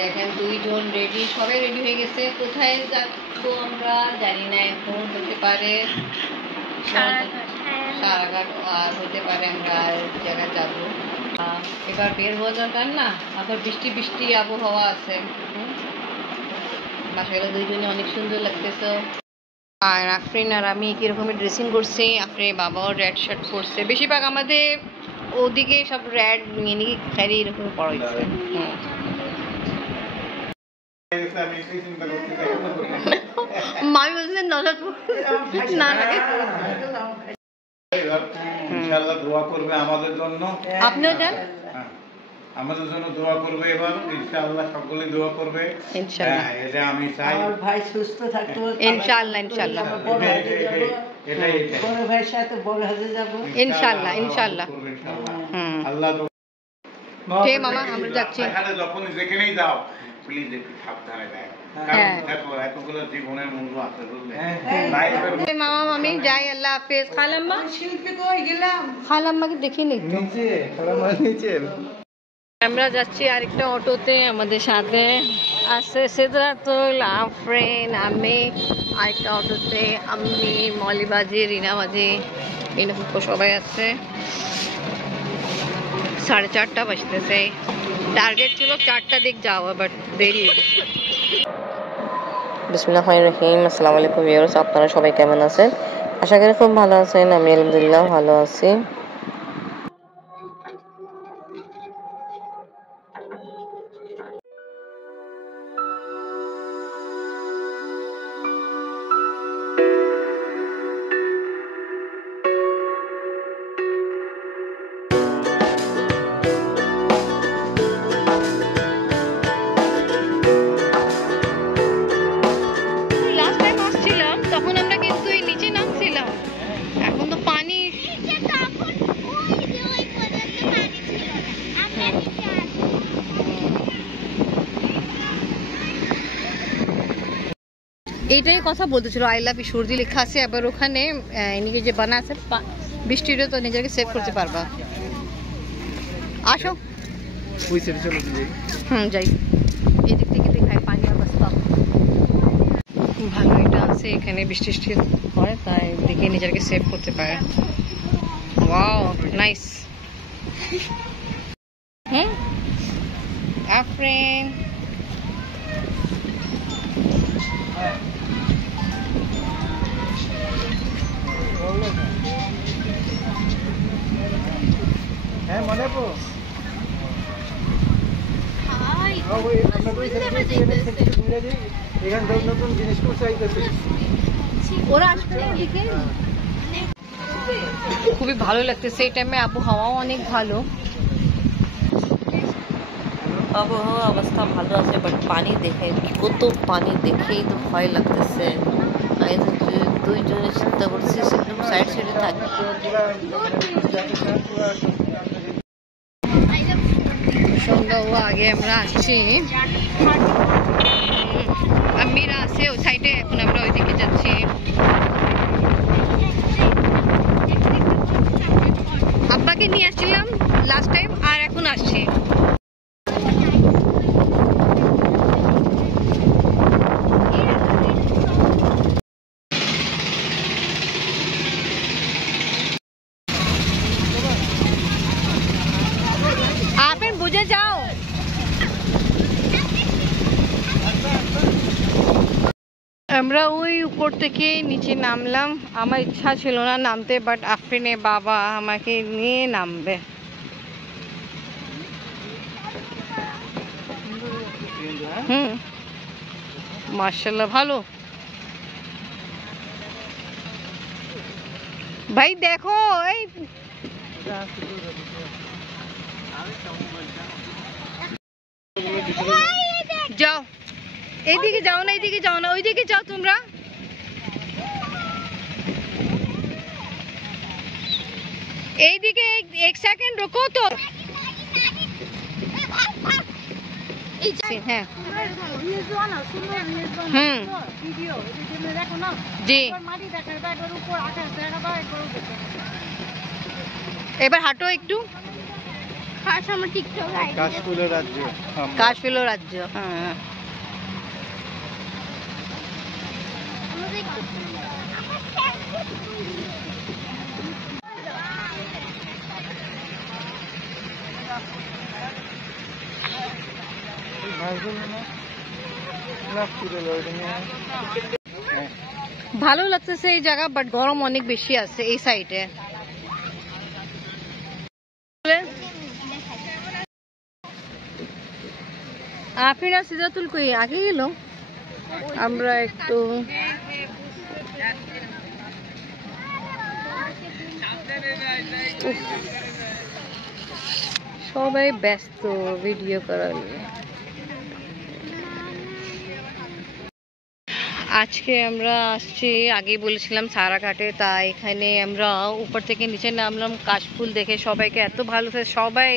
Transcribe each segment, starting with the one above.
দেখেন দুইজন রেডি, সবাই রেডি হয়ে গেছে। কোথায় যাবো আমরা জানি না, এখন হতে পারে সারাঘাট, আর হতে পারে আমরা এক জায়গায় যাবো। এবার বের হওয়া দরকার না, আবার বৃষ্টি বৃষ্টি আবহাওয়া আছে। মাশাআল্লাহ দুইজনে অনেক সুন্দর লাগতেছে। আর আফরিন আর আমি কিরকমের ড্রেসিং করছি, আফরিন বাবাও রেড শার্ট পরছে। বেশিরভাগ আমাদের ওদিকে সব রেড মিনি খালি এরকম পরা হয়েছে। মামি বলছেন না লাগে। ইনশাআল্লাহ দোয়া করবে আমাদের জন্য, আপনিও যান, আমাদের জন্য দোয়া করবে। এবার ইনশাআল্লাহ সকলে দোয়া করবে। ইনশাআল্লাহ এটা আমি চাই, আমার ভাই সুস্থ থাকতে, ইনশাআল্লাহ ইনশাআল্লাহ বড় হজে যাব, বড় ভাইয়ের সাথে বড় হজে যাব ইনশাআল্লাহ ইনশাআল্লাহ। আল্লাহ কে মামা আমরা যাচ্ছি। এখানে যখন যেখানেই যাও প্লিজ একটু সাবধানে যাও, কারণ দেখো এতগুলো জীবনের মূল্য আছে, বুঝলে? মামা মামি যাই, আল্লাহ হাফেজ। খালাম্মা, শিল্পী কই গেলাম? খালাম্মাকে দেখিনি তো। নিচে খালাম্মা নিচে। আমরা যাচ্ছি আরেকটা অটোতে, আমাদের সাথে আছে সিদরাতুল, আফরিন, আমি। আরেকটা অটোতে আমি, মলিবাজি, রিনাবাজি, মিনাপুপ্পো সবাই আছে। 4:30 বাজতেছে। টার্গেট ছিল 4টার দিক যাওয়া, বাট দেরি হয়ে গেছে। বিসমিল্লাহির রহিম। আসসালামু আলাইকুম ভিউয়ার্স, আপনারা সবাই কেমন আছেন? আশা করি খুব ভালো আছেন। আমি আলহামদুলিল্লাহ ভালো আছি। তখন আমরা কিন্তু এই নিচে নামছিলাম, এখন তো পানি। এইটাই কথা বলতেছিল, আই লাভ ঈশ্বরজি লেখা আছে। আবার ওখানে নিজে যে বানা আছে, বৃষ্টিটা তো নিজেকে সেভ করতে পারবা। আসো যাই, এদিক থেকে দেখায় পানি অবস্থা ভালো। এটা আছে এখানে বৃষ্টি হয়, তাই দেখে নিজেকে সেভ করতে পারে। Wow nice. আফরিন হ্যাঁ মনে পড়ো নতুন জিনিস খুবই ভালো লাগতেছে এই টাইমে, আবহাওয়াও অনেক ভালো। আবহাওয়া অবস্থা ভালো আছে, বাট পানি দেখে, কত পানি দেখেই তো ভয় লাগতেছে। আমি দুইজনে চিন্তা করছি একদম সাইড সাইডে থাকি। সন্ধ্যা আগে আমরা আসছি, আমিরা আছে ওই সাইডে, এখন আমরা ওইদিকে যাচ্ছি। আব্বাকে নিয়ে আসছিলাম লাস্ট টাইম, আর এখন আসছি। আপনি বুঝে যাও। আমরা ওই উপর থেকে নিচে নামলাম। আমার ইচ্ছা ছিল না নামতে, বাট আফরিনের বাবা আমাকে নিয়ে নামবে। মাশাআল্লাহ ভালো। ভাই দেখো, এই যাও, এইদিকে যাও না, এইদিকে যাও না, ওইদিকে যাও তোমরা। এইদিকে এক সেকেন্ড রুকো তো। হ্যাঁ জি, এবার হাঁটো একটু। কাশফুলের রাজ্য। কাশফুলের রাজ্য, হ্যাঁ। ভালো লাগতেছে এই জায়গা, বাট গরম অনেক বেশি আছে এই সাইডে। আফরিন আর সিজাতুল কই আগে গেল, আমরা একটু সবাই ব্যস্ত ভিডিও করার। আজকে আমরা আসছি, আগেই বলেছিলাম সারাঘাটে, তা এখানে আমরা উপর থেকে নিচে নামলাম কাশফুল দেখে। সবাইকে এত ভালো, সবাই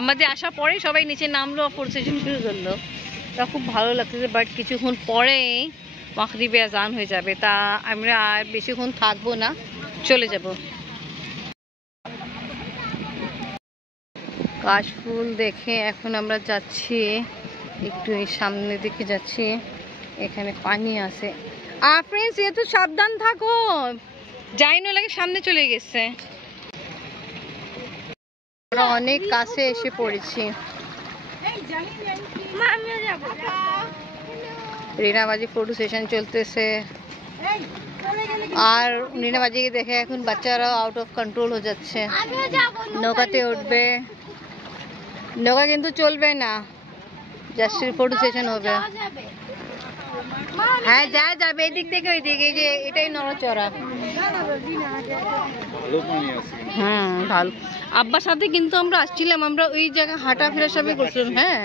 আমাদের আসার পরে সবাই নিচে নামলো, ফটো সেশন শুরু করলো, তা খুব ভালো লাগতেছে। বাট কিছুক্ষণ পরে মাগরিবে আজান হয়ে যাবে, তা আমরা আর বেশিক্ষণ থাকবো না, চলে যাব। কাশফুল দেখে এখন আমরা যাচ্ছি একটু এই সামনের দিকে যাচ্ছি, এখানে পানি আছে। ফ্রেন্ডস এ তো সাবধান থাকো, যাই না লাগে সামনে চলে গেছে। আমরা অনেক কাছে এসে পড়েছি। রিনাবাজি ফটো সেশন চলতেছে, আর রিনাবাজিকে দেখে এখন বাচ্চারা আউট অফ কন্ট্রোল হয়ে যাচ্ছে। নৌকাতে উঠবে, নৌকা কিন্তু চলবে না, জাস্ট ফটো সেশন হবে। হ্যাঁ যা যাবে এদিক থেকে ওই দিকে, যে এটাই নড়াচড়া। ভালো। আব্বার সাথে কিন্তু আমরা আসছিলাম, আমরা ওই জায়গায় হাঁটাফেরা সবাই করছিলাম। হ্যাঁ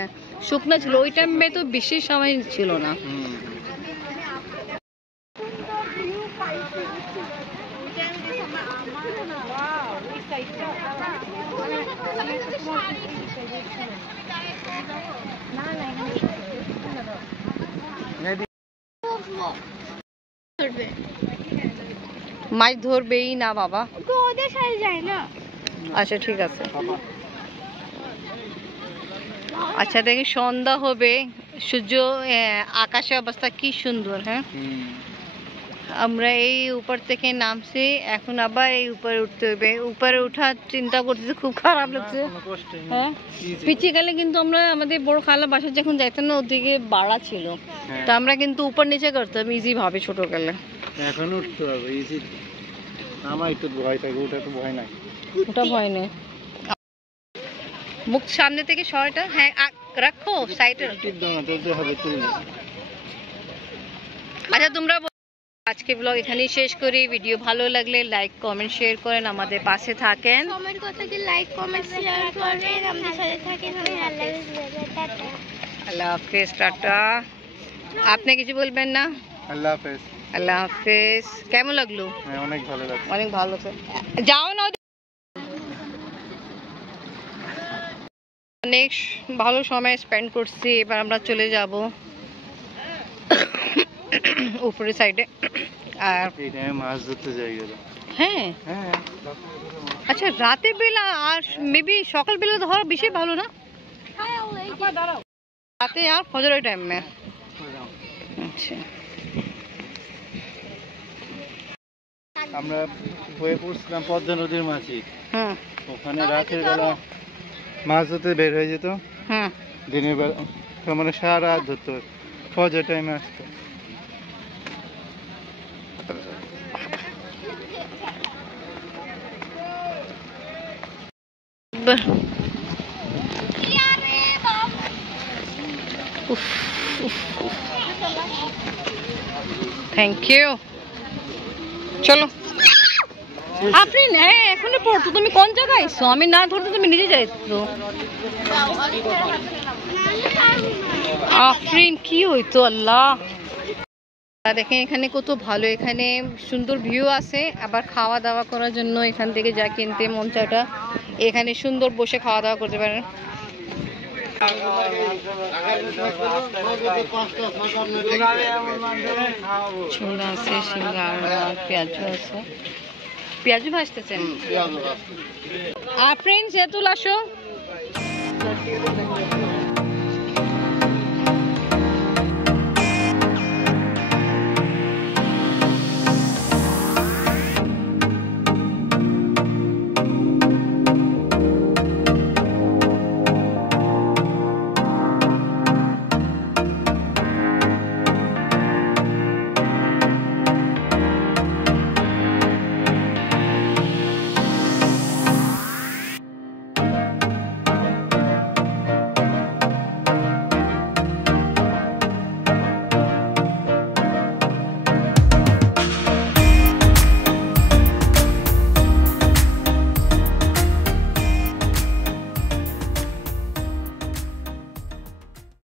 শুকনা ছিল ওই টাইমে, তো বেশি সময় ছিল না। মাছ ধরবেই না বাবা, ওদের সাথে যায় না। আচ্ছা ঠিক আছে। আচ্ছা দেখি সন্ধ্যা হবে, সূর্য আকাশের অবস্থা কি সুন্দর। হ্যাঁ আমরা এই উপর থেকে নামছি, এখন আবার এই উপরে উঠতে হবে। উপরে উঠার চিন্তা করতেছে, খুব খারাপ লাগছে। হ্যাঁ পিছিয়ে গেলে কিন্তু আমরা আমাদের বড় খালা বাসা যখন যাইতাম না, ওদিকে বাড়া ছিল, তো আমরা কিন্তু উপর নিচে করতাম ইজি ভাবে ছোট গেলে। এখন উঠতে হবে ইজি, আমার একটু ভয় থাকে, ওটা তো ভয় নাই, ওটা ভয় নেই। মুখ সামনে থেকে শয়টা, হ্যাঁ রাখো সাইডে। আচ্ছা তোমরা আজকে ব্লগ এখানেই শেষ করি। ভিডিও ভালো লাগলে লাইক কমেন্ট শেয়ার করেন, আমাদের পাশে থাকেন। কমেন্ট করতে কি লাইক কমেন্ট শেয়ার করেন, আমাদের সাথে থাকেন। আল্লাহ হাফেজ, টাটা। আপনি কিছু বলবেন না? আল্লাহ হাফেজ। আল্লাহ হাফেজ। কেমন লাগলো? হ্যাঁ অনেক ভালো লাগছে, অনেক ভালো লাগছে। যাও না, অনেক ভালো সময় স্পেন্ড করছি। এবার আমরা চলে যাব উপরের সাইডে। আর মাছ ধরতে যাই। হ্যাঁ হ্যাঁ আচ্ছা রাতের বেলা আর মেবি সকাল বেলা ধরা বেশি ভালো না? রাতে আর ফজরের টাইম में। আচ্ছা আমরা হয়ে পড়ছিলাম পদ্মা নদীর মাঝি, হুম ওখানে রাতের বেলা মাছ ধরতে বের হয়ে যেত। হুম দিনের বেলা মানে সারা রাত ধরতো, ফজর টাইমে আসতো। Thank you. চলো আপনি এখনো পড়তো, তুমি কোন জায়গায় এসছো? আমি না ধরতো তুমি নিজে যাইতো। আফরিন কি হইতো আল্লাহ। দেখেন এখানে কত ভালো, এখানে সুন্দর ভিউ আছে, আবার খাওয়া দাওয়া করার জন্য এখান থেকে যা কিনতে মন চাটা এখানে সুন্দর বসে খাওয়া দাওয়া করতে পারেন। ছোলা আছে, সিঙ্গারা, পেঁয়াজু আছে। পেঁয়াজু ভাজতেছেন? আর ফ্রেন্ডস এত আসো। দেখো